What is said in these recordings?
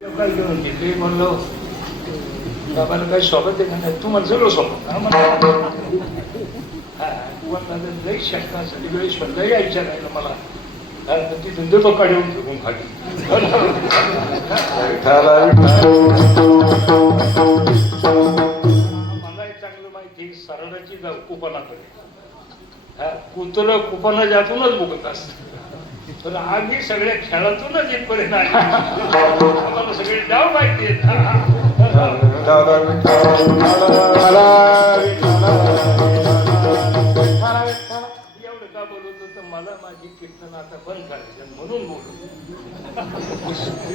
काय घेऊन ते म्हणलो बाबाला काही सोबत आहे का नाही, तुम्हाला सगळं सोबत लई शंकासाठी वेळेस लई यायच्या नाही मला तिथून देतो काढून घेऊन खाली मला चांगलं माहिती सरडाची जाऊ कुपनाकडे कुत्र कुपना ज्यातूनच बघत असत पण आम्ही सगळ्या खेळातूनच इथपर्यंत आम्हाला सगळे डाव माहिती एवढं का बोलवतो तर मला माझी कीर्तन आता बंद करायचं म्हणून बोलू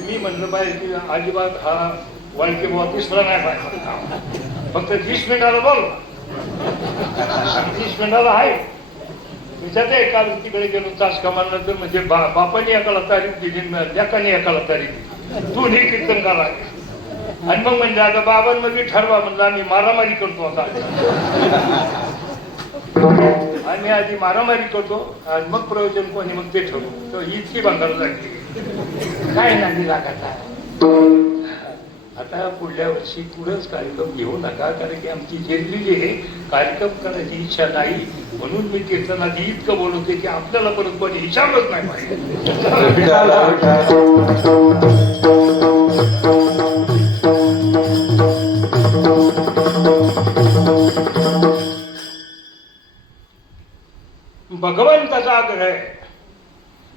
मी म्हणलं पाहिजे की अजिबात हा वाळके बुवा तिसरा नाही पाहिजे फक्त 30 मिनिटाला बोल 30 मिनिटाला आहे त्याच्यात एका तिकडे गेलो तास कमानंतर म्हणजे बापाने एकाला तारीख दिली लेकाने एकाला तारीख दिली तू हे कीर्तन करा आणि मग म्हणजे आता बाबांमध्ये ठरवा म्हणलं आम्ही मारामारी करतो आता आम्ही आधी मारामारी करतो आणि मग प्रयोजन कोणी मग ते ठरवू तर इतकी बंगाल लागली काय नाही लागायचा आता पुढल्या वर्षी पुढंच कार्यक्रम घेऊ नका कारण की आमची जेरलेली आहे कार्यक्रम करायची इच्छा नाही म्हणून मी कीर्तनात इतकं बोलवते की आपल्याला परत कोणी विचारलंच नाही पाहिजे भगवंताचा आग्रह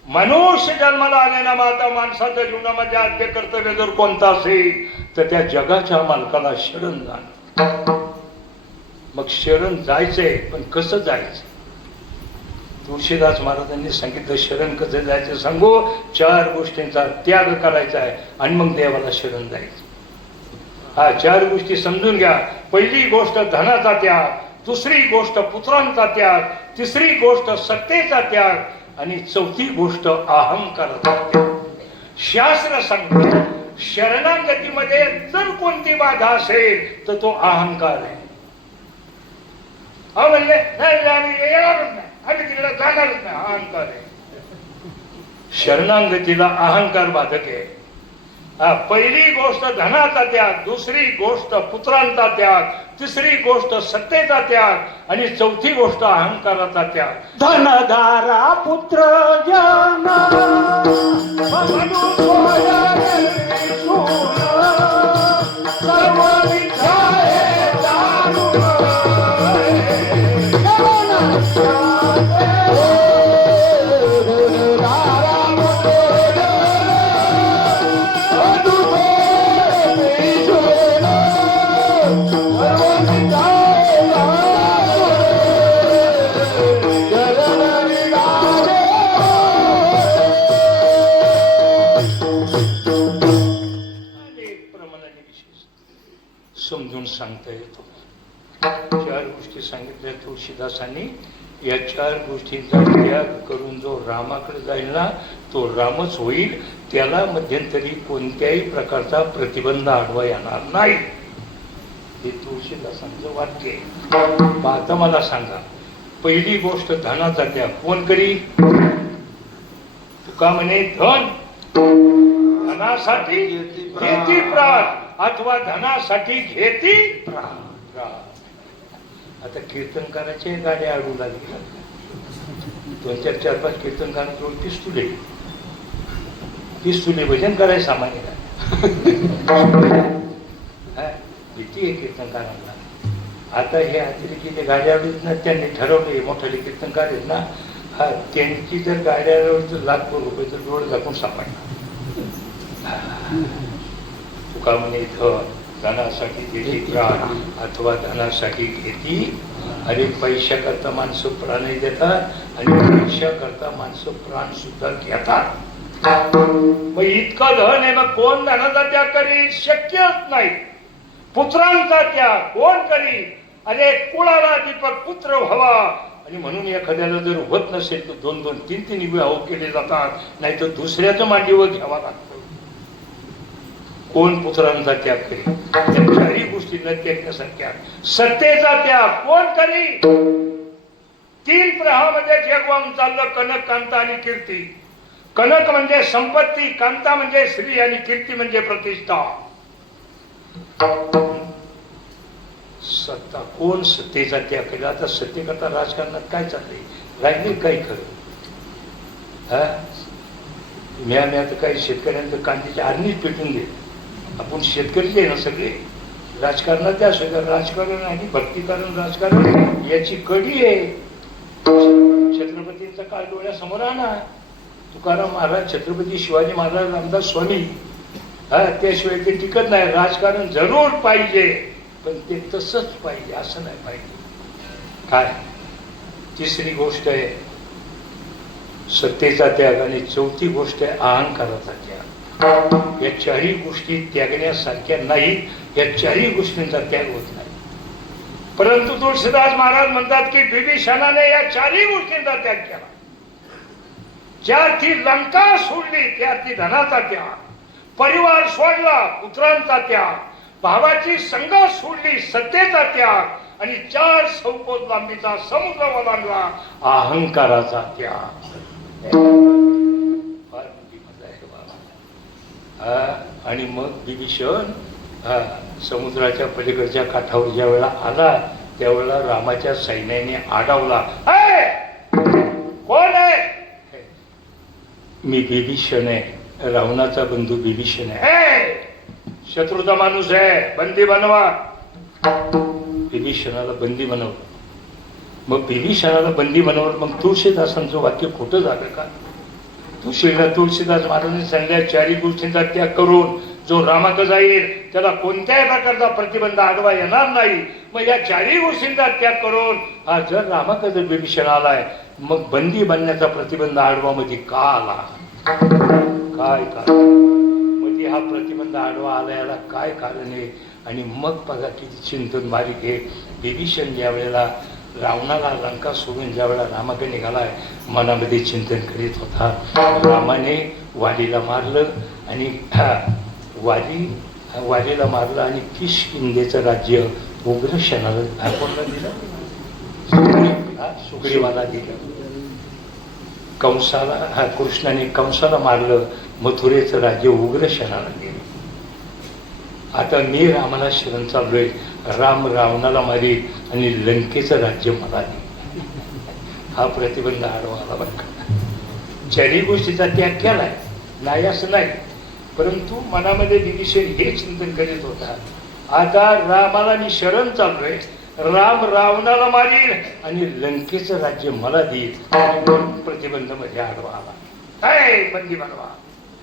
मनुष्य जन्माला आलेला माता माणसाच्या जीवनामध्ये आद्य कर्तव्य जर कोणता असेल तर त्या जगाच्या मालकाला शरण जाणं मग शरण जायचंय पण कसं जायचं तुळशीदास महाराजांनी सांगितलं शरण कसं जायचं सांगू 4 गोष्टींचा त्याग करायचा आहे आणि मग देवाला शरण जायचं हा 4 गोष्टी समजून घ्या पहिली गोष्ट धनाचा त्याग दुसरी गोष्ट पुत्रांचा त्याग तिसरी गोष्ट सत्तेचा त्याग आणि चौथी गोष्ट अहंकाराचा त्याग शास्त्र सांगते शरणागतीमध्ये जर कोणती बाधा असेल तर तो अहंकार आहे म्हणले नाही आम्ही येणारच नाही आम्ही तिकडे जाणारच नाही अहंकार आहे शरणागतीला अहंकार बाधक आहे पहिली गोष्ट धनाचा त्याग दुसरी गोष्ट पुत्रांचा त्याग तिसरी गोष्ट सत्तेचा त्याग आणि चौथी गोष्ट अहंकाराचा त्याग धनधारा पुत्र जन समजून सांगता येतो 4 गोष्टी सांगितल्या तुळशीदासांनी या 4 गोष्टींचा त्याग करून जो रामाकडे जाईल ना तो रामच होईल त्याला मध्यंतरी कोणत्याही प्रकारचा प्रतिबंध आडवा येणार नाही हे तुळशीदासांचं वाक्य आहे आता मला सांगा पहिली गोष्ट धनाचा त्याग कोण करी तुका म्हणे धन धनासाठी घेती प्राण अथवा धनासाठी घेती प्राण आता कीर्तनकाराचे गाड्या आडू लागली 2-4 4-5 कीर्तनकारांजवळ पिस्तुले भजन करायचं सामान्य भीती आहे कीर्तनकारांना आता हे अतिरेकी गाड्या आडूच ना त्यांनी ठरवले मोठाले कीर्तनकार आहेत ना त्यांची जर गाड्या लाखो रुपये तर डोळ दाखवून सामान्य तुका म्हणे धनासाठी घेती प्राण अथवा धनासाठी घेती अरे पैशा करता माणसं प्राणही देतात आणि पैशा करता माणसं प्राण सुद्धा घेतात मग इतकं धन आहे मग कोण धनाचा त्याग करी शक्यच नाही पुत्रांचा त्याग कोण करी अरे कुळाला दीपक पुत्र व्हावा आणि म्हणून एखाद्याला जर होत नसेल तर 2-2 3-3 विवाह केले जातात नाही तर दुसऱ्याचं मांडीवर घ्यावा लागतं कोण पुत्रांचा त्याग करी त्या 4 गोष्टींना त्यागण्यासारख्या सत्तेचा त्याग कोण करी 3 प्रवाहामध्ये जे वाहून चाललं कनक कांता आणि कीर्ती कनक म्हणजे संपत्ती, कांता म्हणजे श्री आणि कीर्ती म्हणजे प्रतिष्ठा. सत्ता कोण सत्तेचा त्याग केला? आता सत्तेकरता राजकारणात काय चाललंय? राहिले काय खरं? मी आता काही शेतकऱ्यांचं कांद्याची आर्नीच पेटून दे. आपण शेतकरीच आहे ना सगळे. राजकारणात असं राजकारण आणि भक्तीकरण राजकारण याची कडी आहे. छत्रपतींचा काळ डोळ्यासमोर आणा. तुकाराम महाराज, छत्रपती शिवाजी महाराज, रामदास स्वामी, त्याशिवाय ते टिकत नाही. राजकारण जरूर पाहिजे, पण ते तसंच पाहिजे असं नाही पाहिजे. काय तिसरी गोष्ट आहे सत्तेचा त्याग, आणि चौथी गोष्ट आहे अहंकाराचा त्याग. या चारही गोष्टी त्यागण्यासारख्या नाहीत. या चारही गोष्टींचा त्याग होत नाही. परंतु तुळशीदास महाराज म्हणतात की बिभीषणाने या चारही गोष्टींचा त्याग केला. ज्याची लंका सोडली त्याची धनाचा त्याग, परिवार सोडला पुत्रांचा त्याग, भावाची संगत सोडली सत्तेचा त्याग, आणि 4 सौकोस लांबीचा समुद्र ओलांडला अहंकाराचा त्याग. फार मोठी मजा आहे बाबा. आणि मग विभीषण समुद्राच्या पलीकडच्या काठावर ज्या वेळेला आला त्यावेळेला रामाच्या सैन्याने आडावला. कोण आहे? मी विभीषण आहे, रावणाचा बंधू विभीषण आहे. शत्रूचा माणूस आहे, बंदी बनवा. विभीषणाला बंदी बनवलं. मग विभीषणाला बंदी बनवलं. मग तुळशीदासांचं वाक्य खोटं झालं का? तुळशीदास महाराजांनी सांगितल्या चारही गोष्टींचा त्याग करून जो रामाकडे जाईल त्याला कोणत्याही प्रकारचा प्रतिबंध आडवा येणार नाही. मग या चारही गोष्टींचा त्याग करून जर रामाकडे जर विभीषण आलाय, मग बंदी बनण्याचा प्रतिबंध आडवा मध्ये का आला? काय कारण? मध्ये हा प्रतिबंध आडवा आला याला काय कारण आहे? आणि मग बघा किती चिंतन बारीक आहे. विभीषण ज्या वेळेला रावणाला लंका सोडून ज्या वेळेला रामाकडे निघालाय मनामध्ये चिंतन करीत होता. रामाने वालीला मारलं आणि वालीला मारलं आणि किष्किंधेचं राज्य उग्रसेनाला कोणाला दिलं? सुग्रीवाला दिलं. कंसाला कृष्णाने कंसाला मारलं, मथुरेचं राज्य उग्रसेनाला दिलं. आता मी रामाला शरण चाललोय, राम रावणाला मारी आणि लंकेचं राज्य मला दे. हा प्रतिबंध आडवाला बरं का. चारही गोष्टीचा त्याग केलाय नाही असं नाही, परंतु मनामध्ये विभीषण हे चिंतन करीत होता आता रामाला मी शरण चाललोय, राम रावणाला मारील आणि लंकेचं राज्य मला देईल. प्रतिबंध मध्ये आडवा आला. काय बंदी बनवा.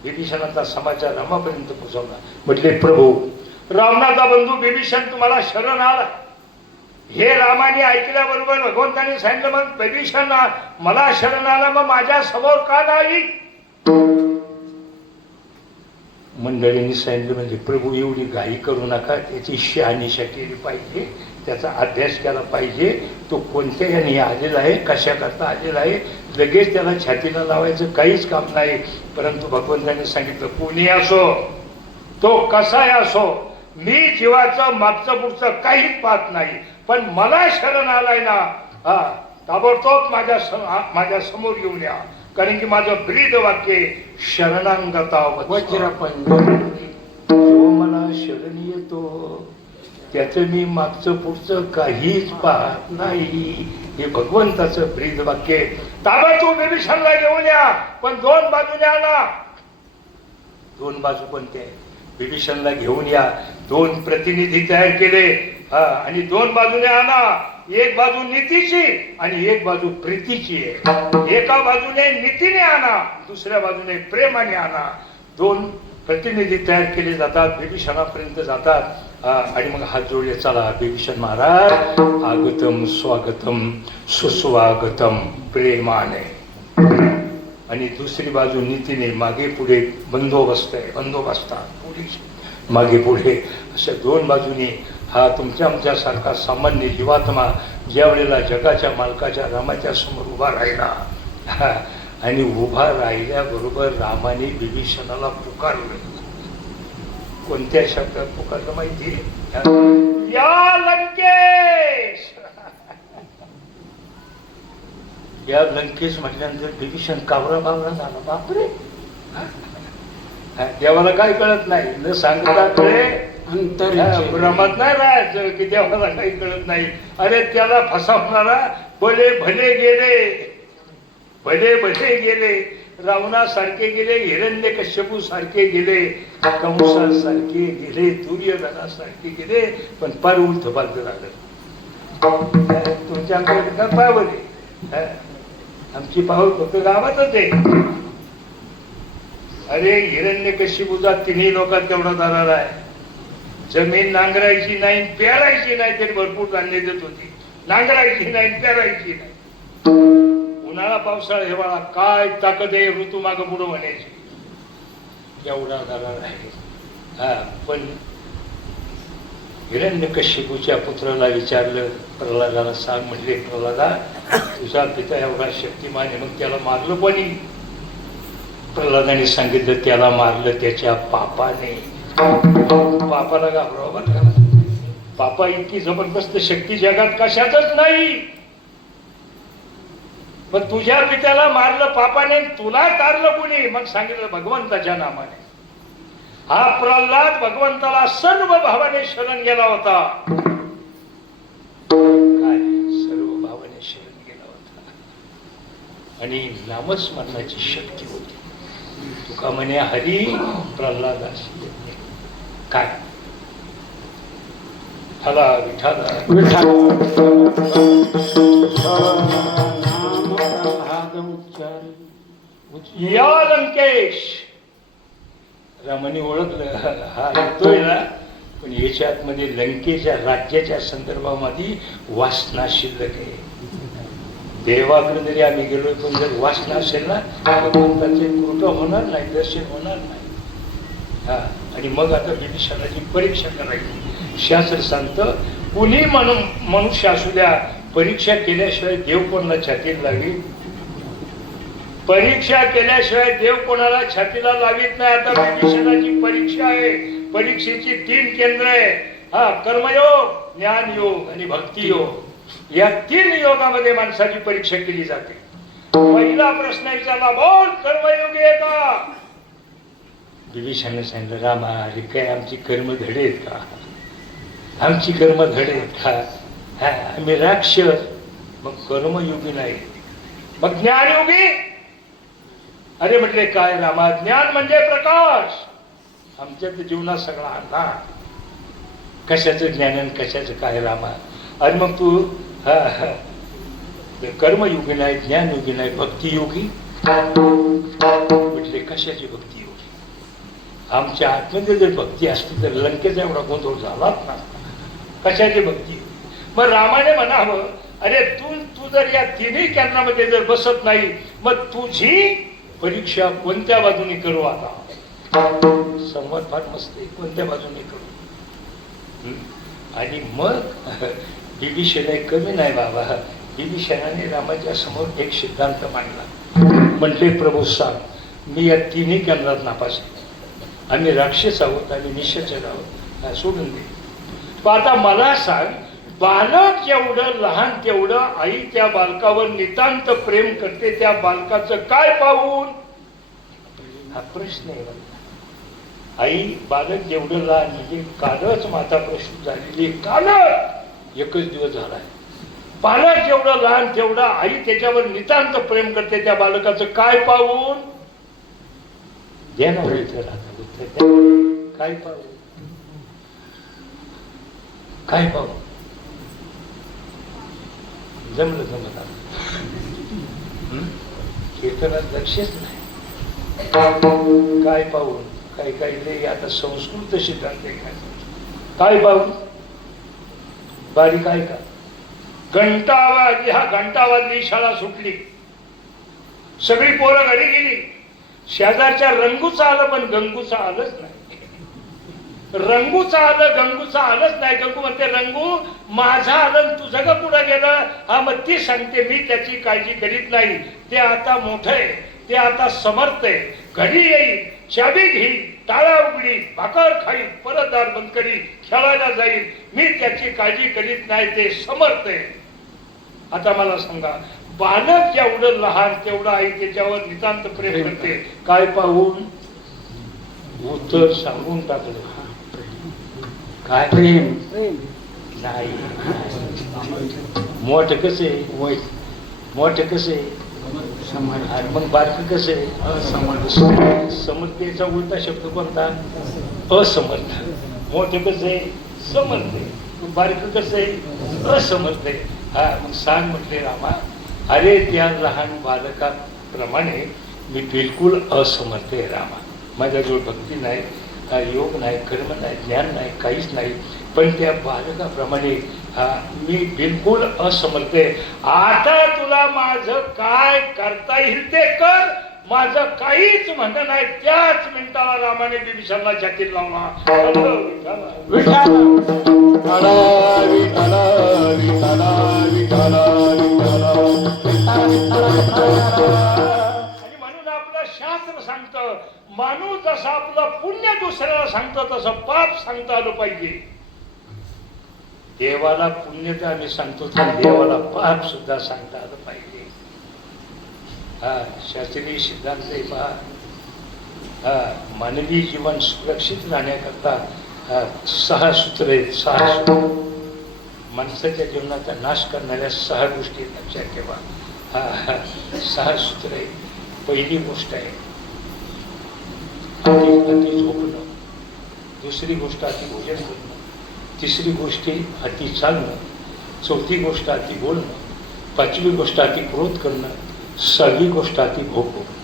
विभीषणाचा समाचार रामापर्यंत पोहोचवला. म्हटले प्रभू, रावणाचा बंधू विभीषण तुम्हाला शरण आला. हे रामाने ऐकल्याबरोबर भगवंताने सांगितलं मग विभीषण मला शरण आला, मग माझ्या समोर का नाही? मंडळींनी सांगितलं म्हणजे प्रभू एवढी घाई करू नका, त्याची शहानिशा केली पाहिजे, त्याचा अभ्यास केला पाहिजे. तो कोणत्या याने आलेला आहे, कशा करता आलेला आहे, लगेच त्याला छातीला लावायचं काहीच काम नाही. परंतु भगवंतांनी सांगितलं कोणी असो, तो कसाही असो, मी जीवाचं मागचं पुढचं काहीच पाहत नाही, पण मला शरण आलाय ना, ताबडतोब माझ्या समोर येऊन या. कारण की माझं ब्रीद वाक्य शरणांगता वज्रपंजर. जो मला शरण येतो त्याचं मी मागचं पुढचं काहीच पाहत नाही. हे भगवंताचं ब्रीद वाक्य. ताबडतोब विभीषणला घेऊन या, पण 2 बाजूने आणा. 2 बाजू कोणत्या आहे? विभीषणला घेऊन या. 2 प्रतिनिधी तयार केले आणि 2 बाजूने आणा. एक बाजू नीतीची आणि एक बाजू प्रीतीची आहे. एका बाजूने नीतीने आणा, दुसऱ्या बाजूने प्रेमाने आणा. 2 प्रतिनिधी तयार केले जातात, विभीषणापर्यंत जातात आणि मग हात जोडले चला विभीषण महाराज, आगतम स्वागतम सुस्वागतम प्रेमाने. आणि दुसरी बाजू नीतीने मागे पुढे बंदोबस्त आहे, बंदोबस्तात पोलीस मागे पुढे अशा 2 बाजूने हा तुमच्या आमच्यासारखा सामान्य जीवात्मा ज्या वेळेला जगाच्या मालकाच्या रामाच्या समोर उभा राहिला आणि उभा राहिल्याबरोबर रामाने विभीषणाला पुकारलं. कोणत्या शब्दात पुकारलं माहिती? या लंकेश. या लंकेश म्हटल्यानंतर विभीषण कावरा बावरा झाला. बापरे, देवाला काय कळत नाही, न सांगता कळे अंतरीचे भ्रमात नाही राहायचं की देवाला काही कळत नाही. अरे त्याला फसवणारा भले भले गेले, भले भले गेले, रावणासारखे गेले, हिरण्यकश्यपू सारखे गेले, कंसासारखे गेले, दुर्योधनासारखे गेले, पण पार उलट पालट झालं. तुमच्याकडे पावर आहे, आमची पावर फक्त गावातच आहे. अरे हिरण्यकश्यपूचा तिन्ही लोकात तेवढा दरार आहे. जमीन नांगरायची नाही, पेरायची नाही तरी भरपूर धान्य देत होती. नांगरायची नाही, पेरायची नाही. उन्हाळा पावसाळा हिवाळा काय ताकद आहे, ऋतू मागं पुढं म्हणायची, एवढा दरार आहे. पण हिरण्यकश्यपूच्या पुत्राला विचारलं, प्रल्हादाला सांग म्हणले, प्रल्हादा तुझा पिता एवढा शक्तिमान आहे, मग त्याला मारलं कोणी? प्रल्हादाने सांगितलं त्याला मारलं त्याच्या पापाने. पापाला घाबरावं बरं का. पापा इतकी जबरदस्त शक्ती जगात कशातच नाही. मग तुझ्या पित्याला मारलं पापाने, तुला तारलं कोणी? मग सांगितलं भगवंताच्या नामाने. हा प्रल्हाद भगवंताला सर्व भावाने शरण गेला होता. काय सर्व भावाने शरण गेला होता, आणि नामस्मरणाची शक्ती होती. तुका म्हणे हरी प्रल्हादास काय हला विठाला या लंकेश. रामाने ओळखलं हा येतोय ना, पण याच्यात मध्ये लंकेच्या राज्याच्या संदर्भामध्ये वासना शिल्लक आहे. देवाकडे जरी आम्ही गेलो पण जर वासना असेल ना, भगवंताचे कृपा होणार नाही, दर्शन होणार नाही. आणि मग आता विभीषणाची परीक्षा करायची. शास्त्र सांगतं कुणी मनुष्य असू द्या, परीक्षा केल्याशिवाय देव कोणाला छातीला लावी, परीक्षा केल्याशिवाय देव कोणाला छातीला लावित नाही. आता विभीषणाची परीक्षा आहे. परीक्षेची 3 केंद्र आहे. कर्मयोग, ज्ञानयोग आणि भक्तियोग. या 3 योगामध्ये माणसाची परीक्षा केली जाते. पहिला प्रश्न विचारला, बोल कर्मयोगी आहे का? विभीषणाने सांगितलं, रामा अरे काय आमची कर्म धडे आहेत का? आमची कर्म धडे आहेत का? आम्ही राक्षस. मग कर्मयोगी नाही, मग ज्ञानयोगी? अरे म्हटले काय रामा, ज्ञान म्हणजे प्रकाश. आमच्या जीवनात सगळा अंधार. कशाचं ज्ञान आणि कशाचं काय रामा? आणि मग तू कर्मयोगी नाही, ज्ञानयोगी नाही, भक्तियोगी? म्हटले कशाची भक्तियोगी? आमच्या आतमध्ये जर भक्ती असती तर लंकेचा एवढा गोंधळ झालाच नसता. कशाची भक्ती? मग रामाने म्हणावं, अरे तू जर या 3ही केंद्रामध्ये जर बसत नाही, मग तुझी परीक्षा कोणत्या बाजूने करू? आता संवाद फार मस्त आहे, कोणत्या बाजूने करू? आणि मग विभीषण कमी नाही बाबा. विभीषणाने रामाच्या समोर एक सिद्धांत मांडला. म्हटले प्रभू सांग, मी या 3ही केंद्रात नापास आहे. आम्ही राक्षस आहोत, आम्ही निशाचर आहोत, सोडून दे. पण आता मला सांग, बालक जेवढं लहान तेवढं आई त्या बालकावर नितांत प्रेम करते, त्या बालकाचं काय पाहून? हा प्रश्न आहे. आई बालक जेवढं लहान, म्हणजे कालच माता प्रसूत झालेली, कालच 1च दिवस झालाय. बालक जेवढं लहान तेवढं आई त्याच्यावर नितांत प्रेम करते, त्या बालकाचं काय पाहून? द्या ना उत्तर. काय पाहू? काय पाहू? जमलं कीर्तनात लक्षच नाही. काय पाहून? काही आता संस्कृत सिद्धांत आहे. काय पाहून? बारीक आहे का? घंटा वाजली. हा घंटा वाजली, शाळा सुटली, सगळी पोरं घरी गेली. शेजारच्या रंगूचं आलं पण गंगूचं आलंच नाही. रंगूचं आलं, गंगूचं आलंच नाही. गंगू म्हणते, रंगू माझं आलं, तुझं का पुढं गेलं? हा मग ती सांगते, मी त्याची काळजी करीत नाही. ते आता मोठं आहे, ते आता समर्थ आहे. घरी येईल, चाबी घेईल, टाळा उघडी, भाकर खाईल, परत दार बंद करील, खेळायला जाईल. मी त्याची काळजी करीत नाही, ते समर्थ आहे. आता मला सांगा, बालक जेवढं लहान तेवढं आई त्याच्यावर नितांत प्रेम करते. काय पाहून? उत्तर सांगून टाकलं. काय? प्रेम नाही. मोठ कसे? मोठ कसे? आणि मग बारक कसे? समर्थतेचा उलटा शब्द कोणता? असमर्थ. मोठे कसे? समर्थ. बारक कसे? असमर्थ. हा, मग सांग म्हटले रामा, अरे त्या लहान बालकाप्रमाणे मी बिलकुल असमर्थ आहे रामा. माझ्याजवळ भक्ती नाही, योग नाही, कर्म नाही, ज्ञान नाही, काहीच नाही. पण त्या बालकाप्रमाणे मी बिलकुल असमर्थ आहे. आता तुला माझं काय करता येईल ते कर. माझं काहीच म्हणणं नाही. त्याच मिनिटाला रामाने बिभीषणला छातीत लावला. आणि म्हणून आपलं शास्त्र सांगतं, माणूस जसं आपलं पुण्य दुसऱ्याला सांगतो तसं पाप सांगता आलं पाहिजे. देवाला पुण्य तर आम्ही सांगतो, तर देवाला पाप सुद्धा सांगता आलं पाहिजे. हा शास्त्रीय सिद्धांत आहे पहा. मानवी जीवन सुरक्षित राहण्याकरता 6 सूत्र आहेत. 6 सूत्र माणसाच्या जीवनाचा नाश करणाऱ्या 6 गोष्टी लक्षात ठेवा. 6 सूत्र आहे. पहिली गोष्ट आहे अति झोपणं. दुसरी गोष्ट अति भोजन करणं. तिसरी गोष्ट अति चालणं. चौथी गोष्ट अति बोलणं. 5वी गोष्ट अति क्रोध करणं. 6वी गोष्ट अति भोग करणं.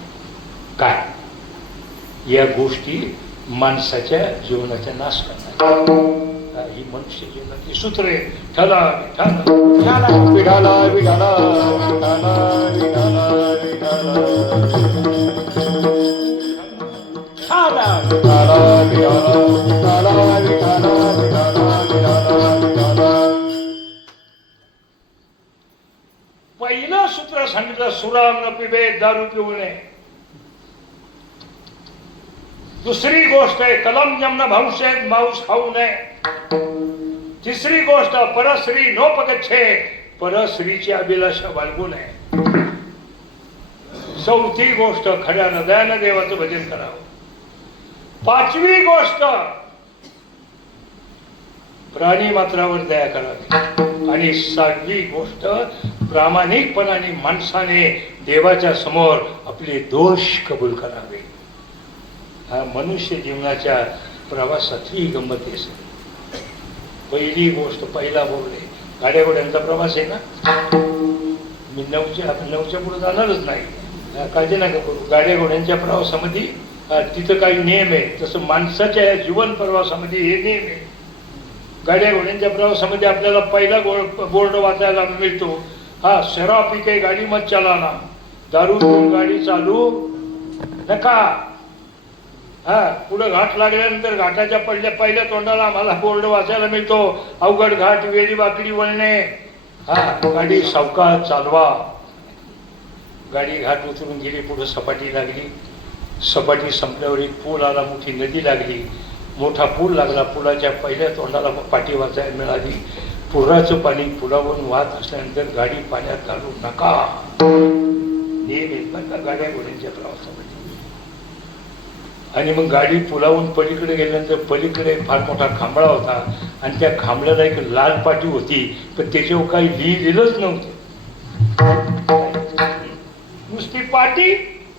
काय? या गोष्टी माणसाच्या जीवनाचा नाश करणार. ही मनुष्य जीवनातली सूत्र आहे. ठला विठाला विठाला विठाला विठाला विठाला पहिलं सूत्र सांगितलं, सुराम न पिबे, दारू पिऊ नये. दुसरी गोष्ट आहे कलम जमन भाऊशेत, मांस खाऊ नये. तिसरी गोष्ट परस्त्री नोपगच्छे, परस्त्रीची अभिलाषा बाळगू नये. चौथी गोष्ट खऱ्या हृदयानं देवाचं भजन करावं. 5वी गोष्ट प्राणी मात्रावर दया करावी. आणि 6वी गोष्ट प्रामाणिकपणाने माणसाने देवाच्या समोर आपले दोष कबूल करावे. हा मनुष्य जीवनाच्या प्रवासातली गंमत आहे. पहिली गोष्ट पहिला बोलले, गाड्या घोड्यांचा प्रवास आहे ना. मी 9च्या पुढे जाणारच नाही, काळजी नका करू. गाड्या घोड्यांच्या प्रवासामध्ये तिथं काही नियम आहे. तसं माणसाच्या जीवन प्रवासामध्ये हे नियम आहे. गाड्या घोड्यांच्या प्रवासामध्ये आपल्याला पहिला बोर्ड वाचायला मिळतो, शराब पी के गाडी मत चलाना, दारू पिऊन गाडी चालू नका. पुढे घाट लागल्यानंतर घाटाच्या पहिल्या तोंडाला आम्हाला बोर्ड वाचायला मिळतो, अवघड घाट, वेळी वाकडी वळणे, गाडी सावकाश चालवा. गाडी घाट उतरून गेली, पुढे सपाटी लागली. सपाटी संपल्यावर एक पूल आला, मोठी नदी लागली. मोठा पूल लागला. पुलाच्या पहिल्या तोंडाला पाटी वाचायला मिळाली. पुराचं पाणी पुलावरून वाहत असल्यानंतर गाडी पाण्यात घालू नका. नेहमी गाड्या घोड्यांच्या प्रवासामध्ये. आणि मग गाडी पुलावून पलीकडे गेल्यानंतर पलीकडे फार मोठा खांबळा होता आणि त्या खांबळ्याला एक लाल पाटी होती, पण त्याच्यावर काही लिहिलेलंच नव्हतं. नुसती पाटी,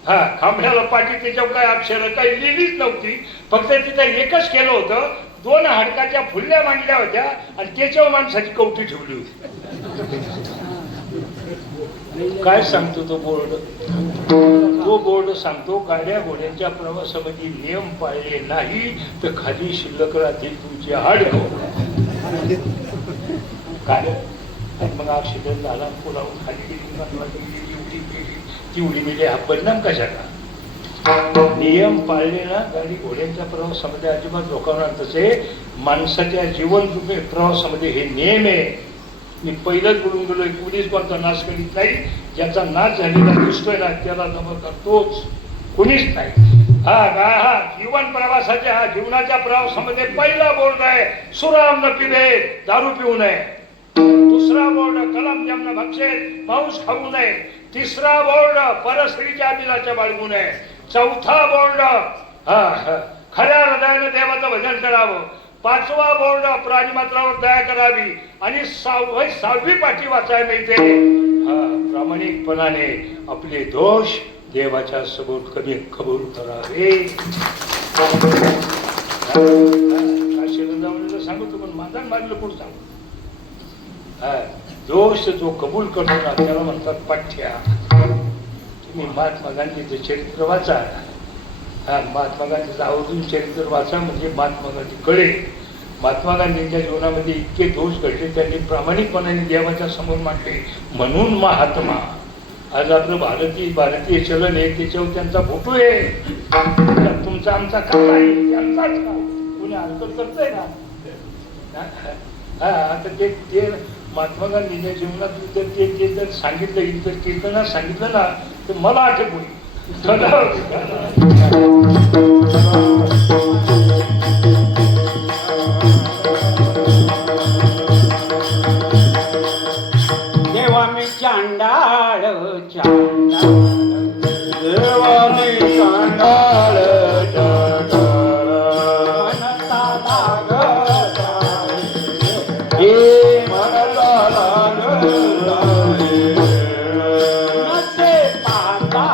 खांबळ्याला पाटी, त्याच्यावर काही अक्षर काही लिहिलीच नव्हती. फक्त तिथं एकच केलं होतं, 2 हाडकाच्या फुल्ल्या मांडल्या होत्या आणि त्याच्यावर माणसाची कवटी ठेवली होती. काय सांगतो तो बोर्ड? तो बोर्ड सांगतो, गाड्या घोड्यांच्या प्रवासामध्ये नियम पाळले नाही तर खाली शिल्लक राहतील तुमचे हाडकं. काय? मग ऍक्सिडेंट झाला, पुलावून खाली गेली, ती उडी मिली. हा परिणाम कशाला? नियम पाळले ना गाडी घोड्यांच्या प्रवासामध्ये अजिबात लोकांना. तसे माणसाच्या जीवन प्रवासामध्ये हे नियम आहे. मी पहिलंच बोलून गेलोय, कुणीच कोणता नाश करीत नाही. ज्याचा नाश झालेला दिसतोय ना त्याला जमा करतोच, कुणीच नाही. जीवन प्रवासाच्या जीवनाच्या प्रवासामध्ये पहिला बोर्ड आहे, सुराम न पिबे, दारू पिऊ नये. दुसरा बोर्ड कलम जमन भक्षेत मांस खाऊ नये. तिसरा बोर्ड परस्त्रीच्या बिलाच्या बाळगू नये. चौथा बोर्ड खऱ्या हृदयाने देवाचं भजन करावं. पाचवा बोर्ड प्राणीमात्रावर दया करावी. आणि सहावी पाठी वाचायला मिळते प्रामाणिकपणाने आपले दोष देवाच्या समोर कमी कबूल करावे. सांगतो पण माझा मानलं कोण सांगू. दोष जो कबूल करतो ना त्याला म्हणतात पाठ्या. तुम्ही महात्मा गांधीचं चरित्र वाचा. महात्मा गांधीचं आवर्जून चरित्र वाचा म्हणजे महात्मा गांधी कळेल. महात्मा गांधींच्या जीवनामध्ये इतके दोष घडले त्यांनी प्रामाणिकपणाने देवाच्या समोर मांडले. म्हणून महात्मा आज आपलं भारतीय चलन आहे त्याच्यावर त्यांचा फोटो आहे. तुमचा आमचा का आहे त्यांचाच का कोणी हरकत करतंय ना. आता ते महात्मा गांधींच्या जीवनात ते जर सांगितलं इतर कीर्तनात सांगितलं ना तर मला आठवण होईल. देवा मी चांडाळ चांडाळ देवा मी चांडाळ मनता लागला हे मनता लागला नसे पाहता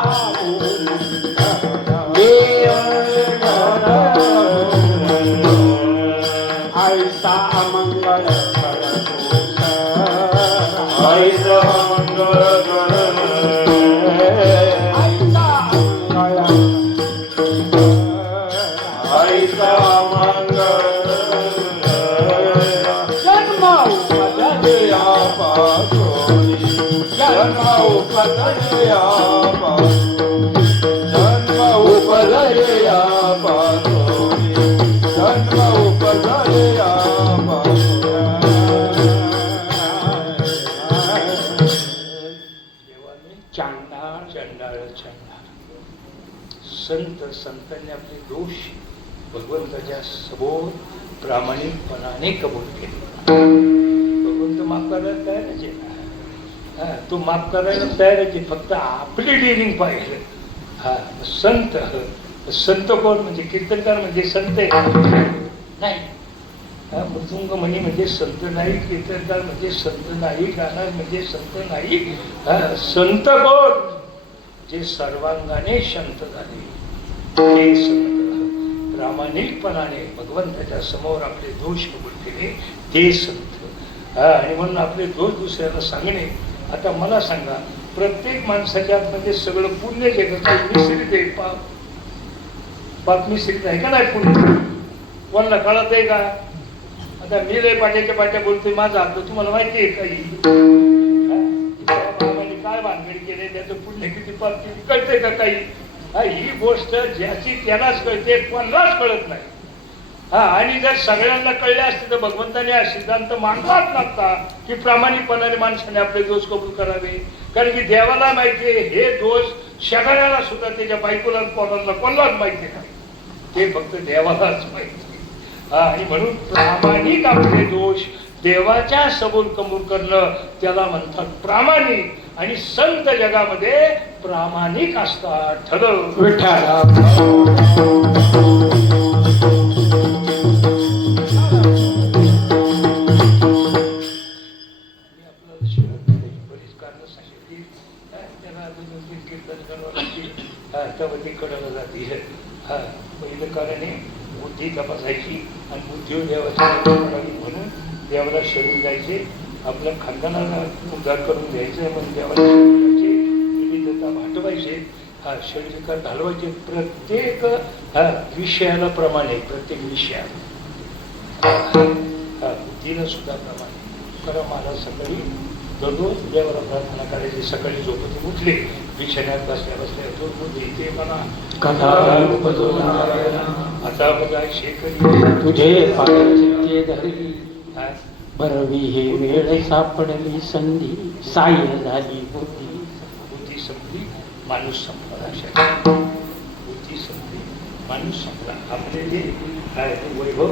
आयसा अमंगळ आईचा मंगळ आईचा मंगळ जन्म उपदया पासोनी जन्म उपदया जन्म उपदया पासोनी जन्म उपदया चांडाळ चंडाळ चंडाळ. संतांनी आपले दोष भगवंताच्या समोर प्रामाणिकपणाने कबूल केले. भगवंत माफ करायला तयारच आहे. तो माफ करायला तयारच आहे. फक्त आपली डिरिंग पाहिजे. संत कोण म्हणजे कीर्तनकार म्हणजे संत आहे नाही. मृदुंग म्हणी म्हणजे संत नाही. कीर्तनकार म्हणजे संत नाही. गाणार म्हणजे संत नाही. संत कोण जे सर्वांगाने शांत झाले ते संत. प्रामाणिकपणाने भगवंताच्या समोर आपले दोष कबूल केले ते संत. आणि म्हणून आपले दोष दुसऱ्याला सांगणे. आता मला सांगा प्रत्येक माणसाच्या आतमध्ये सगळं पुण्य जे मिश्रित आहे. पाप मिश्रित आहे का नाही पुण्य. कोणाला कळत आहे का. आता मी लय पाट्याच्या पाट्या बोलतोय माझा हात तुम्हाला माहिती आहे काही काय भानगडी केले त्याचं पुण्य किती पाप किती कळतंय का काही. ही गोष्ट ज्याची त्यालाच कळते कोणालाच कळत नाही. आणि जर सगळ्यांना कळले असते तर भगवंताने हा सिद्धांत मांडलाच नसता की प्रामाणिकपणाने माणसाने आपले दोष कबूल करावे. कारण की देवाला माहितीये हे दोष शेजाऱ्याला सुद्धा त्याच्या बायकोला कोणालाच माहिती नाही. ते फक्त देवालाच माहिती. आणि म्हणून प्रामाणिक आपले दोष देवाच्या समोर कबूल करणं त्याला म्हणतात प्रामाणिक. आणि संत जगामध्ये प्रामाणिक असतात. ठरव विठाला कडलं जाते. पहिलं कारण बुद्धी तपासायची आणि बुद्धी देवाची म्हणून देवाला शरण जायचे. आपल्या खानदानाला उद्धार करून घ्यायचे म्हणून देवाला विविधता भाटवायचे. शरीर घालवायचे प्रत्येक विषयाला प्रमाणे. प्रत्येक विषयाला बुद्धीला सुद्धा प्रमाणे. कारण मला सकाळी दररोज देवाला प्रार्थना करायची. सकाळी झोपती उठले बिछाण्यात बसल्या बसल्या तो बुद्धी ते मला आता बघा शेकरी तुझे पाय धरली बरवी हे वेळ सापडली संधी साय झाली बुद्धी. बुद्धी संपली माणूस संपला. अशा बुद्धी संपली माणूस संपला. आपले जे वैभव